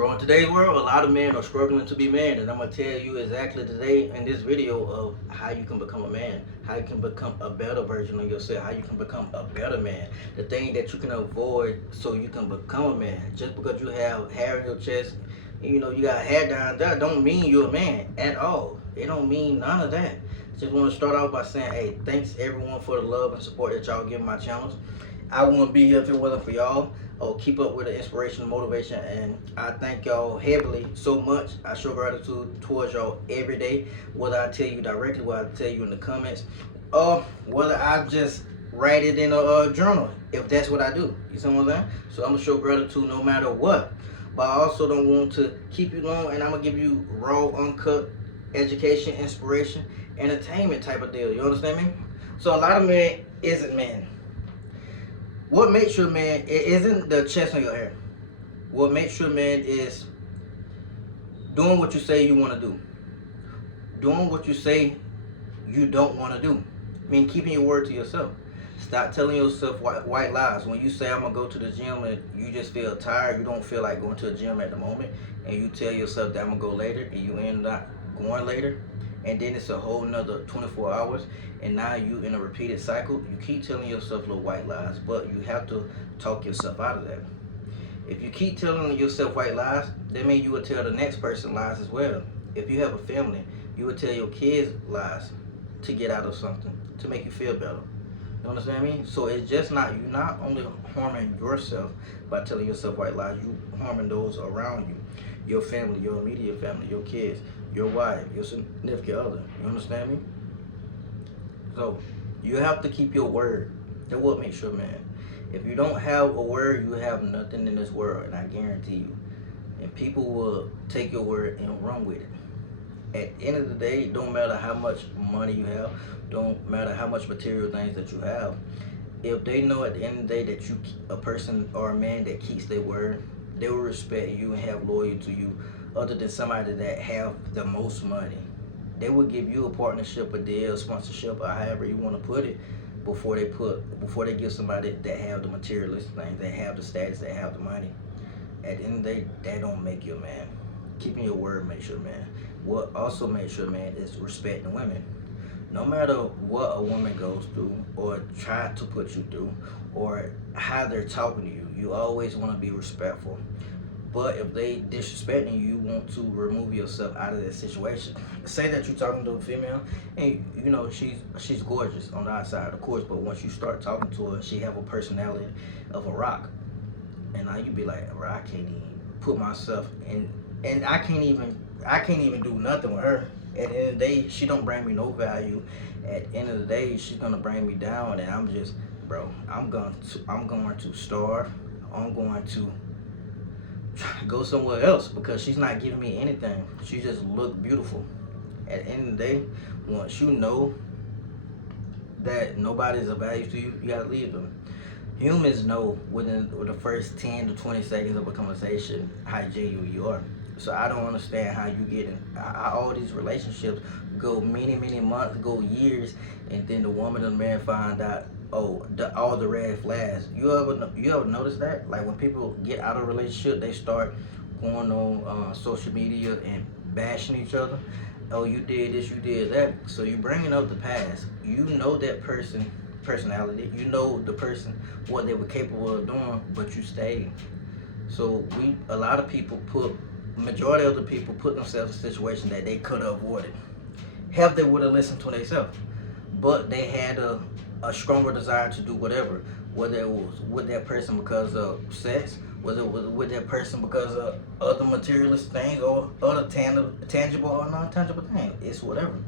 Bro, in today's world, a lot of men are struggling to be men, and I'm gonna tell you exactly today in this video of how you can become a man, how you can become a better version of yourself, how you can become a better man, the thing that you can avoid so you can become a man. Just because you have hair in your chest, you got hair down there, don't mean you're a man at all. It don't mean none of that. Just want to start off by saying, hey, thanks everyone for the love and support that y'all give my channels. I wouldn't be here if it wasn't for y'all. Oh, keep up with the inspiration and motivation, and I thank y'all heavily so much. I show gratitude towards y'all every day, whether I tell you directly, whether I tell you in the comments, or whether I just write it in a journal, if that's what I do. You see what I'm saying? So I'm gonna show gratitude no matter what. But I also don't want to keep you long, and I'm gonna give you raw, uncut education, inspiration, entertainment type of deal. You understand me? So a lot of men isn't men. What makes you a man, it isn't the chest on your hair. What makes you a man is doing what you say you want to do. Doing what you say you don't want to do. I mean, keeping your word to yourself. Stop telling yourself white lies. When you say, I'm going to go to the gym and you just feel tired, you don't feel like going to the gym at the moment, and you tell yourself that I'm going to go later, and you end up going later, and then it's a whole nother 24 hours, and now you in a repeated cycle. You keep telling yourself little white lies, but you have to talk yourself out of that. If you keep telling yourself white lies, that means you will tell the next person lies as well. If you have a family, you will tell your kids lies to get out of something, to make you feel better. You understand me? So it's just not, you're not only harming yourself by telling yourself white lies, you harming those around you, your family, your immediate family, your kids, your wife, your significant other. You understand me? So you have to keep your word. That's what makes you a man. If you don't have a word, you have nothing in this world, and I guarantee you. And people will take your word and run with it. At the end of the day, it don't matter how much money you have, don't matter how much material things that you have. If they know at the end of the day that you a person or a man that keeps their word, they will respect you and have loyalty to you, other than somebody that have the most money. They will give you a partnership, a deal, sponsorship, or however you want to put it, before they give somebody that have the materialistic things, that have the status, that have the money. At the end of the day, that don't make you a man. Keeping your word makes you a man. What also makes you a man is respecting women. No matter what a woman goes through or try to put you through or how they're talking to you, you always want to be respectful. But if they disrespecting you, you want to remove yourself out of that situation. Say that you're talking to a female and she's gorgeous on the outside, of course, but once you start talking to her, she have a personality of a rock. And now you be like, bro, I can't even put myself in, and I can't even do nothing with her. At the end of the day, she don't bring me no value. At the end of the day, she's gonna bring me down, and I'm just, bro, I'm going to starve. I'm going to go somewhere else because she's not giving me anything. She just look beautiful. At the end of the day, once you know that nobody's of value to you, you gotta leave them. Humans know within the first 10 to 20 seconds of a conversation how genuine you are. So I don't understand how you get in all these relationships go many months, go years, and then the woman and the man find out, oh, all the red flags. You ever notice that? Like when people get out of a relationship, they start going on social media and bashing each other. Oh, you did this, you did that. So you bringing up the past. You know that personality. You know the person, what they were capable of doing, but you stayed. So a lot of people majority of the people put themselves in a situation that they could have avoided. If they would have listened to themselves. But they had a stronger desire to do whatever. Whether it was with that person because of sex, whether it was with that person because of other materialist things or other tangible or non-tangible things. It's whatever.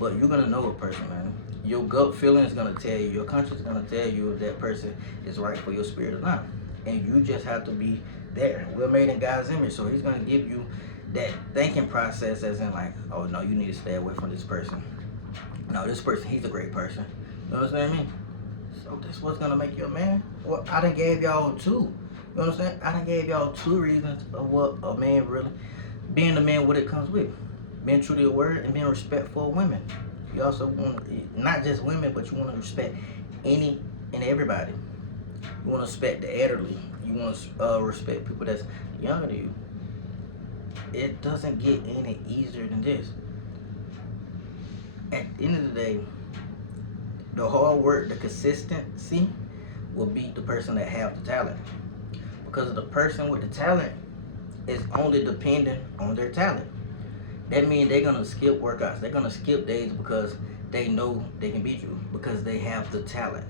But you're gonna know a person, man. Your gut feeling is gonna tell you, your conscience is gonna tell you if that person is right for your spirit or not. And you just have to be there. We're made in God's image, so he's gonna give you that thinking process as in like, oh no, you need to stay away from this person. No, this person, he's a great person. You understand me? So that's what's gonna make you a man. Well, I done gave y'all two. You understand? I done gave y'all two reasons of what a man really, being a man, what it comes with. Being true to your word and being respectful of women. You also want, not just women, but you want to respect any and everybody. You want to respect the elderly. You want to respect people that's younger than you. It doesn't get any easier than this. At the end of the day, the hard work, the consistency will beat the person that have the talent. Because the person with the talent is only dependent on their talent. That means they're gonna skip workouts. They're gonna skip days because they know they can beat you because they have the talent.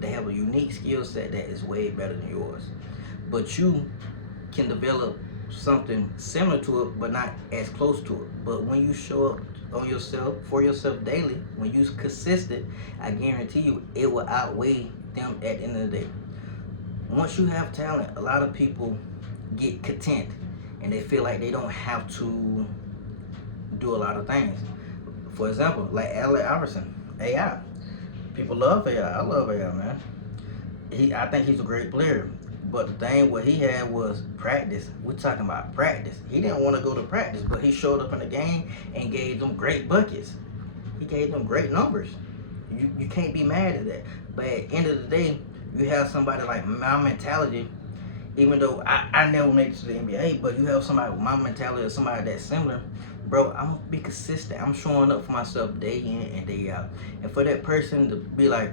They have a unique skill set that is way better than yours. But you can develop something similar to it, but not as close to it. But when you show up on yourself for yourself daily, when you're consistent, I guarantee you it will outweigh them at the end of the day. Once you have talent, a lot of people get content and they feel like they don't have to do a lot of things. For example, like Allen Iverson, AI. People love AI. I love AI, man. I think he's a great player. But the thing what he had was practice. We're talking about practice. He didn't want to go to practice, but he showed up in the game and gave them great buckets. He gave them great numbers. You can't be mad at that. But at the end of the day, you have somebody like my mentality, even though I never made it to the NBA, but you have somebody with my mentality or somebody that's similar, bro, I'm gonna be consistent. I'm showing up for myself day in and day out. And for that person to be like,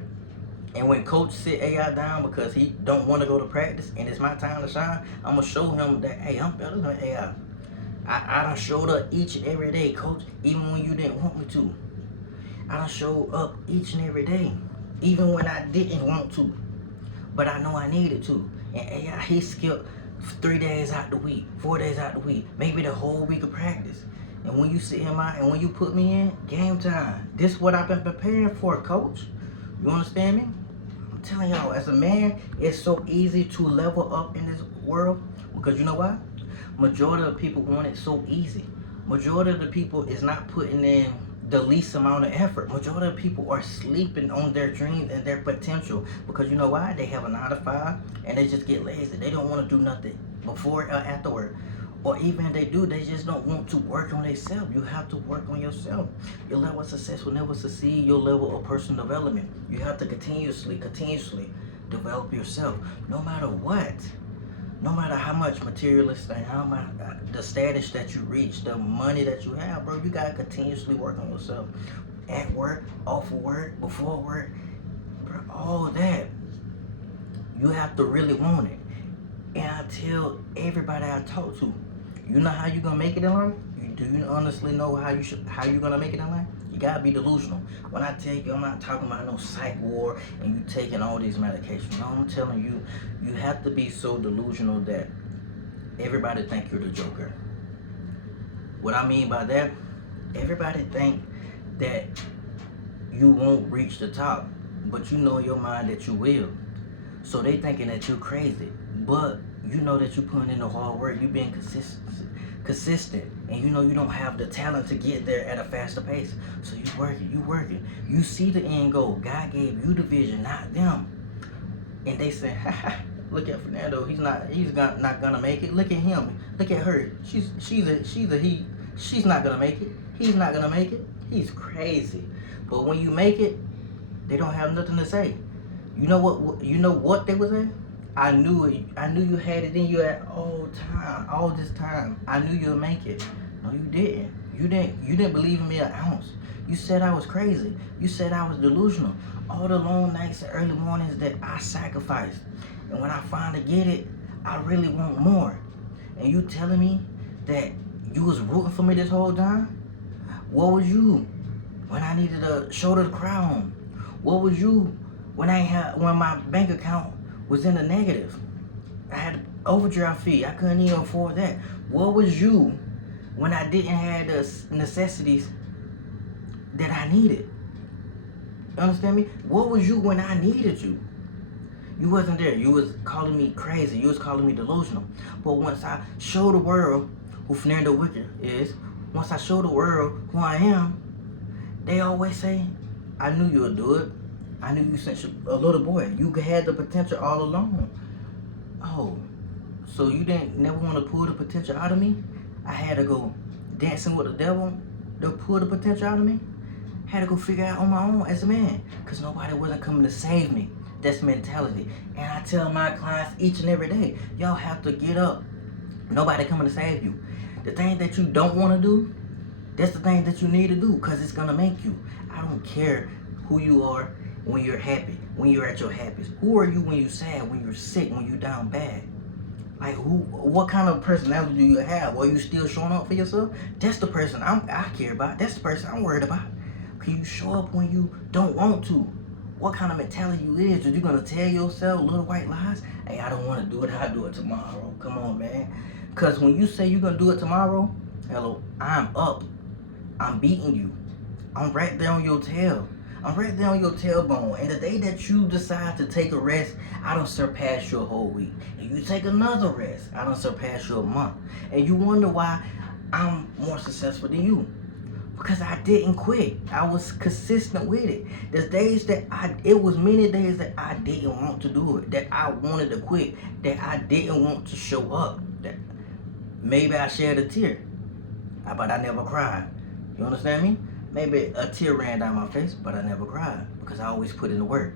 and when coach sit AI down because he don't want to go to practice and it's my time to shine, I'm gonna show him that, hey, I'm better than AI. I done showed up each and every day, coach, even when you didn't want me to. I done showed up each and every day, even when I didn't want to. But I know I needed to. And AI, he skipped 3 days out the week, 4 days out the week, maybe the whole week of practice. And when you sit him out and when you put me in, game time. This is what I've been preparing for, coach. You understand me? I'm telling y'all, as a man, it's so easy to level up in this world. Because you know why? Majority of the people want it so easy. Majority of the people is not putting in the least amount of effort. Majority of people are sleeping on their dreams and their potential because you know why? They have a 9 to 5 and they just get lazy. They don't want to do nothing before or after work. Or even if they do, they just don't want to work on themselves. You have to work on yourself. Your level of success will never succeed your level of personal development. You have to continuously develop yourself no matter what. No matter how much materialistic, how much the status that you reach, the money that you have, bro, you gotta continuously work on yourself. At work, off of work, before work, bro, all that. You have to really want it. And I tell everybody I talk to, you know how you gonna make it in life? Do you honestly know how you gonna make it in life? You gotta be delusional. When I tell you, I'm not talking about no psych ward and you taking all these medications. No, I'm telling you, you have to be so delusional that everybody think you're the Joker. What I mean by that, everybody think that you won't reach the top, but you know in your mind that you will. So they thinking that you're crazy, but you know that you're putting in the hard work, you being consistent, and you know you don't have the talent to get there at a faster pace. So you working. You see the end goal. God gave you the vision, not them. And they say, look at Fernando. He's not gonna make it. Look at him. Look at her. She's a he. She's not gonna make it. He's not gonna make it. He's crazy. But when you make it, they don't have nothing to say. You know what? You know what they would say? I knew it. I knew you had it in you at all this time. I knew you'd make it. No, you didn't. You didn't believe in me an ounce. You said I was crazy. You said I was delusional. All the long nights and early mornings that I sacrificed. And when I finally get it, I really want more. And you telling me that you was rooting for me this whole time? What was you when I needed a shoulder to cry on? What was you when my bank account was in the negative? I had an overdraft fee. I couldn't even afford that. What was you when I didn't have the necessities that I needed? You understand me? What was you when I needed you? You wasn't there. You was calling me crazy. You was calling me delusional. But once I show the world who Fernando Wicker is, once I show the world who I am, they always say, I knew you would do it. I knew you since a little boy. You had the potential all along. Oh, so you didn't never want to pull the potential out of me? I had to go dancing with the devil to pull the potential out of me? Had to go figure out on my own as a man. Because nobody wasn't coming to save me. That's mentality. And I tell my clients each and every day, y'all have to get up. Nobody coming to save you. The things that you don't want to do, that's the things that you need to do, because it's going to make you. I don't care who you are when you're happy, when you're at your happiest. Who are you when you're sad, when you're sick, when you're down bad? Like, what kind of personality do you have? Are you still showing up for yourself? That's the person I care about. That's the person I'm worried about. Can you show up when you don't want to? What kind of mentality you is? Are you gonna tell yourself little white lies? Hey, I don't want to do it. I'll do it tomorrow. Come on, man. Because when you say you're gonna do it tomorrow, hello, I'm up. I'm beating you. I'm right there on your tail. I'm right there on your tailbone. And the day that you decide to take a rest, I done surpass your whole week. And you take another rest, I done surpass your month. And you wonder why I'm more successful than you. Because I didn't quit. I was consistent with it. There's days that it was many days that I didn't want to do it, that I wanted to quit, that I didn't want to show up, that maybe I shed a tear, but I never cried. You understand me? Maybe a tear ran down my face, but I never cried because I always put in the work.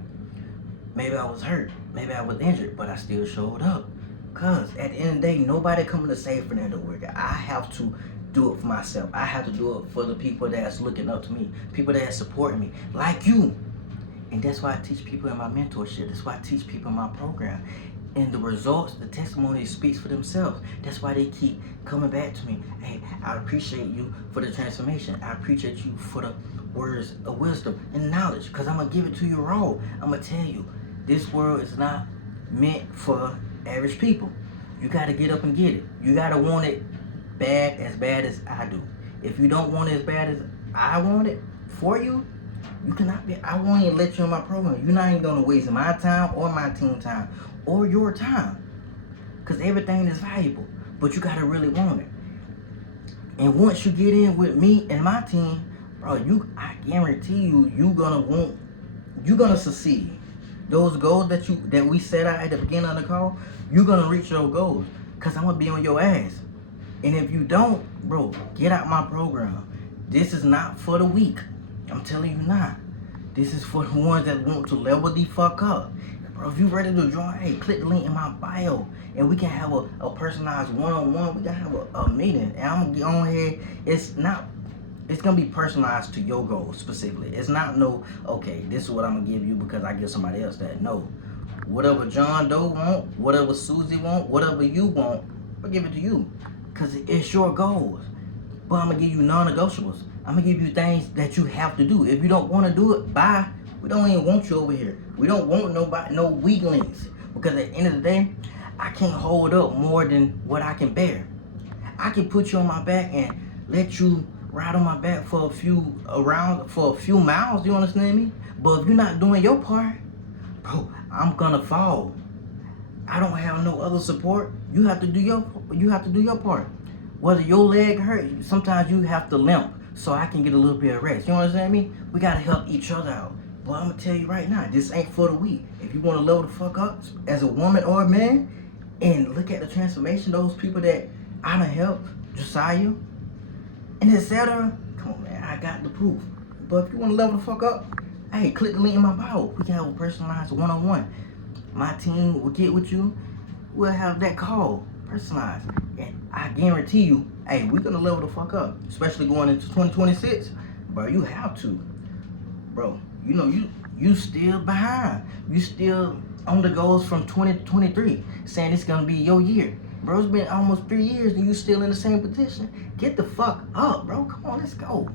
Maybe I was hurt, maybe I was injured, but I still showed up. Because at the end of the day, nobody coming to save Fernando Worker. I have to do it for myself. I have to do it for the people that's looking up to me, people that support me, like you. And that's why I teach people in my mentorship. That's why I teach people in my program. And the results, the testimony speaks for themselves. That's why they keep coming back to me. Hey, I appreciate you for the transformation. I appreciate you for the words of wisdom and knowledge, because I'm going to give it to you raw. I'm going to tell you, this world is not meant for average people. You got to get up and get it. You got to want it bad as I do. If you don't want it as bad as I want it for you, you cannot be. I won't even let you in my program. You're not even going to waste my time or my team time or your time, because everything is valuable, but you got to really want it. And once you get in with me and my team, bro, I guarantee you're gonna succeed. Those goals that we set out at the beginning of the call, you're gonna reach your goals, because I'm gonna be on your ass. And if you don't, bro, get out my program. This is not for the weak. I'm telling you not. This is for the ones that want to level the fuck up. Bro, if you ready to join, hey, click the link in my bio, and we can have a personalized one-on-one. We can have a meeting, and I'm gonna get on here. It's gonna be personalized to your goals specifically. It's not okay, this is what I'm gonna give you because I give somebody else that. No, whatever John Doe want, whatever Susie want, whatever you want, I'll give it to you, because it's your goals. But I'm gonna give you non-negotiables. I'm gonna give you things that you have to do. If you don't want to do it, bye. We don't even want you over here. We don't want nobody, no weaklings. Because at the end of the day, I can't hold up more than what I can bear. I can put you on my back and let you ride on my back for a few miles, you understand me? But if you're not doing your part, bro, I'm gonna fall. I don't have no other support. You have to do your part. Whether your leg hurt, sometimes you have to limp so I can get a little bit of rest. You understand me? We gotta help each other out. Well, I'm gonna tell you right now, this ain't for the weak. If you want to level the fuck up as a woman or a man, and look at the transformation, those people that I done helped, Josiah, and etc. Come on, man, I got the proof. But if you want to level the fuck up, hey, click the link in my bio. We can have a personalized one-on-one. My team will get with you. We'll have that call, personalized. And I guarantee you, hey, we're gonna level the fuck up, especially going into 2026. Bro, you have to. Bro, you know, you still behind. You still on the goals from 2023, saying it's gonna be your year. Bro, it's been almost 3 years and you still in the same position. Get the fuck up, bro. Come on, let's go.